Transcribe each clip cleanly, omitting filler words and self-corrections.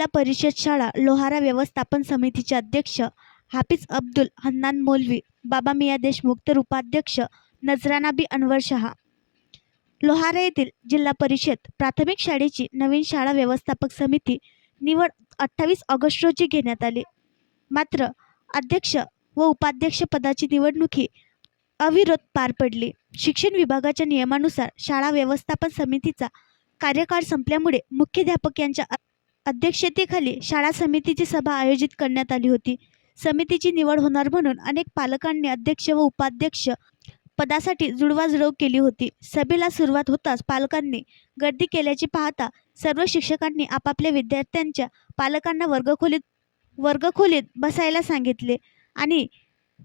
जिल्हा परिषद शाळा लोहारा व्यवस्थापन समितीचे अध्यक्ष हाफिज अब्दुल हन्नान मौलवी, बाबा मियाँ देशमुख तर उपाध्यक्ष नजराना बी अनवर शहा। लोहारा येथील जिल्हा परिषद प्राथमिक शाळेची नवीन शाळा व्यवस्थापक समिती निवड 28 ऑगस्ट रोजी घेण्यात आली। मात्र अध्यक्ष व उपाध्यक्ष पदाची निवडणुकी अविरोध पार पडली। शिक्षण विभागाच्या नियमानुसार शाळा व्यवस्थापन समितीचा कार्यकाळ संपल्यामुळे मुख्याध्यापक यांच्या अध्यक्षतेखाली शाळा समितीची सभा आयोजित करण्यात आली होती। समितीची निवड होणार म्हणून अनेक पालकांनी अध्यक्ष व उपाध्यक्ष पदासाठी जुळवाजुळव केली होती। सभेला सुरुवात होताच पालकांनी गर्दी केल्याचे पाहता सर्व शिक्षकांनी आपापल्या विद्यार्थ्यांच्या पालकांना वर्गखोलीत बसायला सांगितले आणि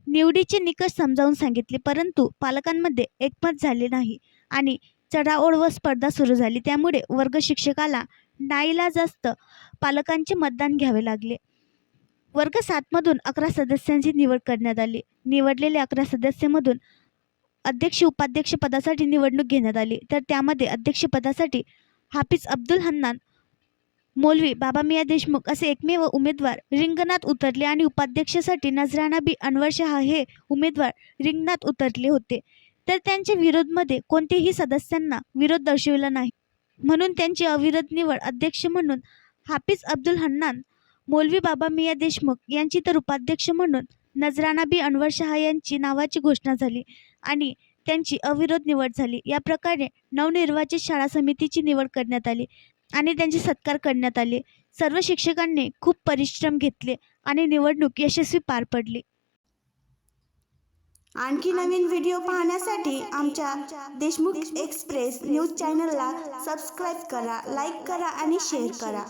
निवडीचे निकष समजावून सांगितले, परंतु पालकांमध्ये एकमत झाले नाही आणि चढाओढ व स्पर्धा सुरू झाली। त्यामुळे वर्ग शिक्षकाला नाईलाजास्तव पालकांचे मतदान घ्यावे लागले। वर्ग 7 मधून 11 सदस्यांची निवड करण्यात आली। निवडलेल्या 11 सदस्यांमधून अध्यक्ष उपाध्यक्ष पदासाठी निवडणूक घेण्यात आली, तर त्यामध्ये अध्यक्षपदासाठी हाफिज अब्दुल हन्नान मौलवी, बाबा मियाँ देशमुख असे एकमेव उमेदवार रिंगणात उतरले आणि उपाध्यक्षासाठी नजराना बी अनवर शहा हे उमेदवार रिंगणात उतरले होते, तर त्यांच्या विरोधामध्ये कोणत्याही सदस्यांना विरोध दर्शविला नाही, म्हणून त्यांची अविरोध निवड अध्यक्ष म्हणून हाफिज अब्दुल हन्नान मौलवी, बाबा मियाँ देशमुख यांची तर उपाध्यक्ष म्हणून नजराना बी अनवर शहा यांची नावाची घोषणा झाली आणि त्यांची अविरोध निवड झाली। या प्रकारे नवनिर्वाचित शाळा समितीची निवड करण्यात आली आणि त्यांचे सत्कार करण्यात आले। सर्व शिक्षकांनी खूप परिश्रम घेतले आणि निवडणूक यशस्वी पार पडली। आणखी नवीन व्हिडिओ पाहण्यासाठी आमच्या देशमुख एक्सप्रेस न्यूज चॅनलला सबस्क्राईब करा, लाईक करा आणि शेअर करा।